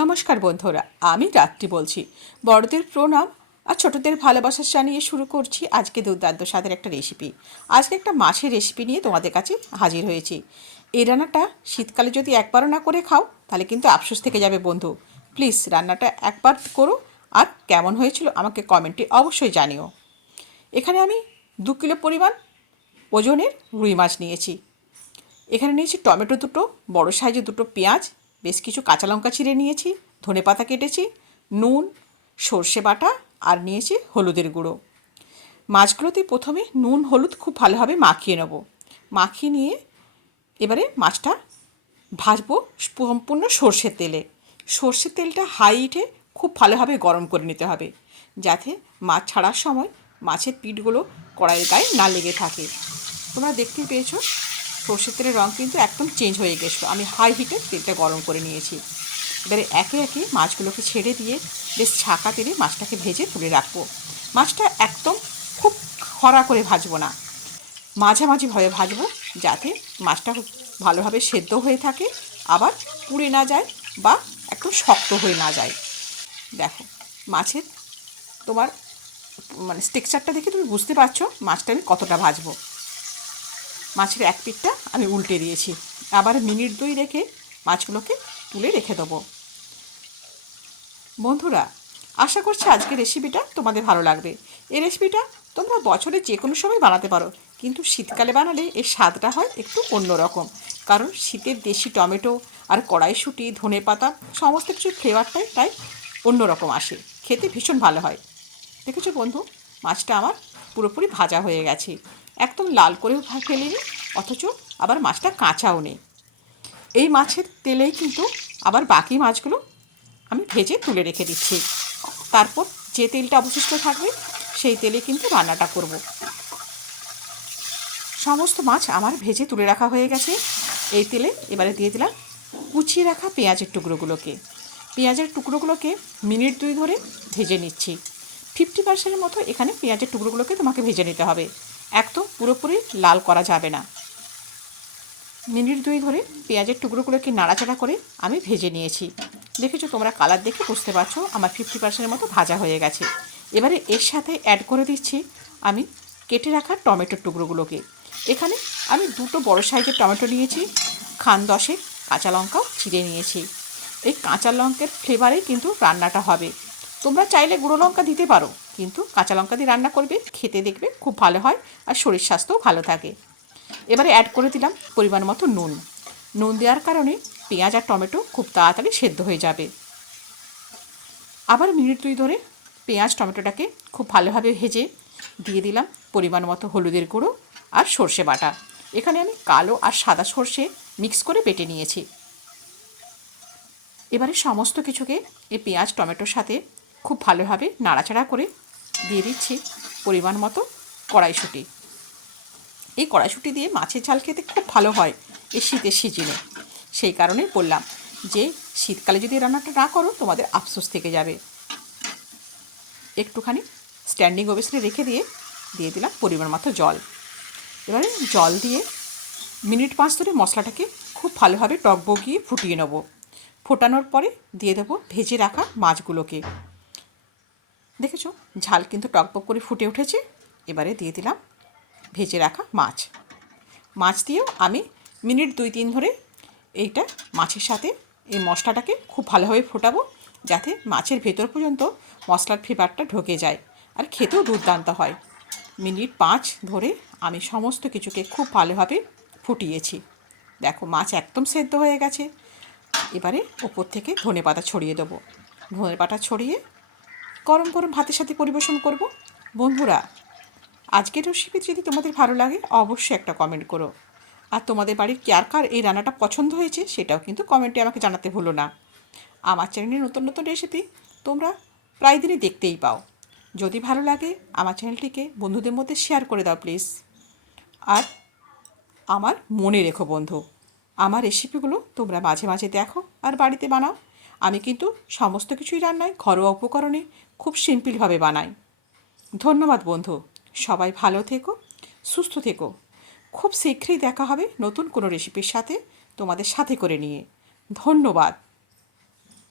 নমস্কার বন্ধুরা, আমি রাত্রি বলছি। বড়দের প্রণাম আর ছোটদের ভালোবাসা জানিয়ে শুরু করছি আজকে দুর্দান্ত স্বাদের একটা রেসিপি আজকে একটা মাছের রেসিপি নিয়ে তোমাদের কাছে হাজির হয়েছি। এই রান্নাটা শীতকালে যদি একবারও না করে খাও, তাহলে কিন্তু আফসোস থেকে যাবে বন্ধু। প্লিজ রান্নাটা একবার করো আর কেমন হয়েছিল আমাকে কমেন্টে অবশ্যই জানিও। এখানে আমি দু কিলো পরিমাণ ওজনের রুই মাছ নিয়েছি। এখানে নিয়েছি টমেটো দুটো, বড় সাইজের দুটো পেঁয়াজ বেশ কিছু কাঁচা লঙ্কা চিড়ে নিয়েছি, ধনে পাতা কেটেছি, নুন, সর্ষে বাটা আর নিয়েছি হলুদের গুঁড়ো। মাছগুলোতে প্রথমে নুন, হলুদ খুব ভালোভাবে মাখিয়ে নেব। মাখিয়ে নিয়ে এবারে মাছটা ভাজবো সম্পূর্ণ সর্ষের তেলে। সর্ষের তেলটা হাই হিটে খুব ভালোভাবে গরম করে নিতে হবে, যাতে মাছ ছাড়ার সময় মাছের পিঠগুলো কড়াইয়ের গায়ে না লেগে থাকে। তোমরা দেখতে পেয়েছ সর্ষের তেলের রঙ কিন্তু একদম চেঞ্জ হয়ে গেছিল। আমি হাই হিটে তেলটা গরম করে নিয়েছি। এবারে একে একে মাছগুলোকে ছেড়ে দিয়ে বেশ ছাকা তেলে মাছটাকে ভেজে তুলে রাখব। মাছটা একদম খুব খরা করে ভাজবো না। মাঝামাঝি মাঝামাঝিভাবে ভাজবো যাতে মাছটা ভালোভাবে সেদ্ধ হয়ে থাকে, আবার পুড়ে না যায় বা একটু শক্ত হয়ে না যায়। দেখো, মাছের তোমার মানে স্টেকচারটা দেখে তুমি বুঝতে পারছ মাছটা আমি কতটা ভাজবো। মাছের এক পিঠটা আমি উল্টে দিয়েছি। আবার মিনিট দুই রেখে মাছগুলোকে তুলে রেখে দেবো। বন্ধুরা, আশা করছি আজকের রেসিপিটা তোমাদের ভালো লাগবে। এই রেসিপিটা তোমরা বছরে যে কোনো সময় বানাতে পারো, কিন্তু শীতকালে বানালে এর স্বাদটা হয় একটু অন্যরকম। কারণ শীতের দেশি টমেটো আর কড়াইশুঁটি, ধনে পাতা সমস্ত কিছু ফ্লেভারটাই তাই অন্যরকম আসে। খেতে ভীষণ ভালো হয়। দেখেছ বন্ধু, মাছটা আমার পুরোপুরি ভাজা হয়ে গেছে। একদম লাল করেও ভা- ফেলিনি অথচ আবার মাছটা কাঁচাও নেই। এই মাছের তেলেই কিন্তু আবার বাকি মাছগুলো আমি ভেজে তুলে রেখে দিচ্ছি। তারপর যে তেলটা অবশিষ্ট থাকবে, সেই তেলে কিন্তু রান্নাটা করব। সমস্ত মাছ আমার ভেজে তুলে রাখা হয়ে গেছে। এই তেলে এবারে দিয়ে দিলাম কুচিয়ে রাখা পেঁয়াজের টুকরোগুলোকে। পেঁয়াজের টুকরোগুলোকে মিনিট দুই ধরে ভেজে নিচ্ছি। ফিফটি পার্সেন্টের মতো এখানে পেঁয়াজের টুকরোগুলোকে তোমাকে ভেজে নিতে হবে। একদম পুরোপুরি লাল করা যাবে না। মিনিট দুই ধরে পেঁয়াজের টুকরোগুলোকে নাড়াচাড়া করে আমি ভেজে নিয়েছি। দেখেছ তোমরা কালার দেখে বুঝতে পারছ আমার ফিফটি পার্সেন্টের মতো ভাজা হয়ে গেছে। এবারে এর সাথে অ্যাড করে দিচ্ছি আমি কেটে রাখা টমেটোর টুকরোগুলোকে। এখানে আমি দুটো বড় সাইজের টমেটো নিয়েছি, খান দশে কাঁচা লঙ্কাও চিড়ে নিয়েছি। এই কাঁচা লঙ্কার ফ্লেভারেই কিন্তু রান্নাটা হবে। তোমরা চাইলে গুঁড়ো লঙ্কা দিতে পারো, কিন্তু কাঁচা লঙ্কা দিয়ে রান্না করবে, খেতে দেখবে খুব ভালো হয় আর শরীর স্বাস্থ্যও ভালো থাকে। এবারে অ্যাড করে দিলাম পরিমাণ মতো নুন। নুন দেওয়ার কারণে পেঁয়াজ আর টমেটো খুব তাড়াতাড়ি সেদ্ধ হয়ে যাবে। আবার মিনিট দুই ধরে পেঁয়াজ, টমেটোটাকে খুব ভালোভাবে ভেজে দিয়ে দিলাম পরিমাণ মতো হলুদের গুঁড়ো আর সর্ষে বাটা। এখানে আমি কালো আর সাদা সর্ষে মিক্স করে বেটে নিয়েছি। এবারে সমস্ত কিছুকে এই পেঁয়াজ, টমেটোর সাথে খুব ভালোভাবে নাড়াচাড়া করে দিয়ে দিচ্ছি পরিমাণ মতো কড়াইশুঁটি। এই কড়াইশুঁটি দিয়ে মাছের ঝাল খেতে খুব ভালো হয় এই শীতের সিজনে। সেই কারণেই বললাম যে, শীতকালে যদি রান্নাটা না করো, তোমাদের আফসোস থেকে যাবে। একটুখানি স্ট্যান্ডিং ওভেসনে রেখে দিয়ে দিয়ে দিলাম পরিমাণ মতো জল। এবারে জল দিয়ে মিনিট পাঁচ ধরে মশলাটাকে খুব ভালোভাবে টক বগিয়ে ফুটিয়ে নেব। ফোটানোর পরে দিয়ে দেবো ভেজে রাখা মাছগুলোকে। দেখেছ? ঝাল কিন্তু টকবক করে ফুটে উঠেছে। এবারে দিয়ে দিলাম ভেজে রাখা মাছ। মাছ দিয়েও আমি মিনিট দুই তিন ধরে এইটা মাছের সাথে এই মশলাটাকে খুব ভালোভাবে ফোটাবো, যাতে মাছের ভেতর পর্যন্ত মশলার ফ্লেভারটা ঢোকে যায় আর খেতেও দুর্দান্ত হয়। মিনিট পাঁচ ধরে আমি সমস্ত কিছুকে খুব ভালোভাবে ফুটিয়েছি। দেখো, মাছ একদম সেদ্ধ হয়ে গেছে। এবারে ওপর থেকে ধনে পাতা ছড়িয়ে দেবো। ধনে পাতা ছড়িয়ে গরম গরম ভাতের সাথে পরিবেশন করব। বন্ধুরা, আজকের রেসিপি যদি তোমাদের ভালো লাগে, অবশ্যই একটা কমেন্ট করো। আর তোমাদের বাড়ির কার কার এই রান্নাটা পছন্দ হয়েছে, সেটাও কিন্তু কমেন্টে আমাকে জানাতে ভুলো না। আমার চ্যানেলে নতুন নতুন রেসিপি তোমরা প্রায় দিনই দেখতেই পাও। যদি ভালো লাগে, আমার চ্যানেলটিকে বন্ধুদের মধ্যে শেয়ার করে দাও প্লিজ আর আমার মনে রেখো বন্ধু, আমার রেসিপিগুলো তোমরা মাঝে মাঝে দেখো আর বাড়িতে বানাও। আমি কিন্তু সমস্ত কিছুই রান্নায় ঘরোয়া উপকরণে খুব সিম্পিলভাবে বানাই। ধন্যবাদ বন্ধু। সবাই ভালো থেকো, সুস্থ থেকো। খুব শীঘ্রই দেখা হবে নতুন কোনো রেসিপির সাথে তোমাদের সাথে করে নিয়ে। ধন্যবাদ।